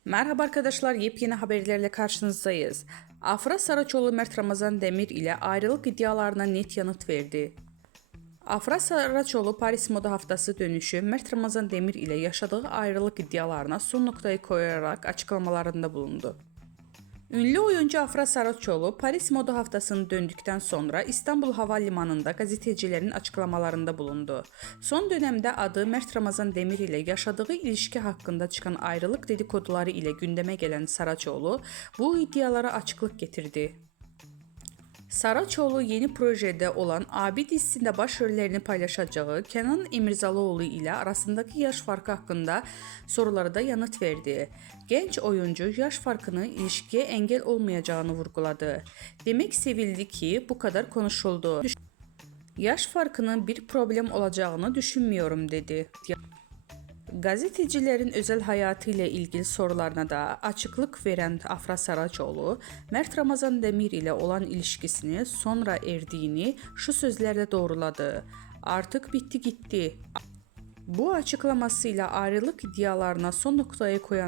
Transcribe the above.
Merhaba arkadaşlar, yepyeni haberlerle karşınızdayız. Afra Saraçoğlu Mert Ramazan Demir ile ayrılık iddialarına net yanıt verdi. Afra Saraçoğlu Paris Moda Haftası dönüşü Mert Ramazan Demir ile yaşadığı ayrılık iddialarına son noktayı koyarak açıklamalarında bulundu. Ünlü oyuncu Afra Saraçoğlu Paris Moda Haftası'nı döndükten sonra İstanbul Havalimanı'nda gazetecilerin açıklamalarında bulundu. Son dönemde adı Mert Ramazan Demir ile yaşadığı ilişki hakkında çıkan ayrılık dedikoduları ile gündeme gelen Saraçoğlu bu iddialara açıklık getirdi. Saraçoğlu yeni projede olan Abi dizisinde başrollerini paylaşacağı Kenan İmirzalıoğlu ile arasındaki yaş farkı hakkında sorulara da yanıt verdi. Genç oyuncu yaş farkının ilişkiye engel olmayacağını vurguladı. Demek sevildi ki bu kadar konuşuldu. Yaş farkının bir problem olacağını düşünmüyorum dedi. Gazetecilerin özel hayatı ile ilgili sorularına da açıklık veren Afra Saraçoğlu, Mert Ramazan Demir ile olan ilişkisini sonra erdiğini şu sözlerle doğruladı. Artık bitti gitti. Bu açıklamasıyla ayrılık iddialarına son noktayı koyan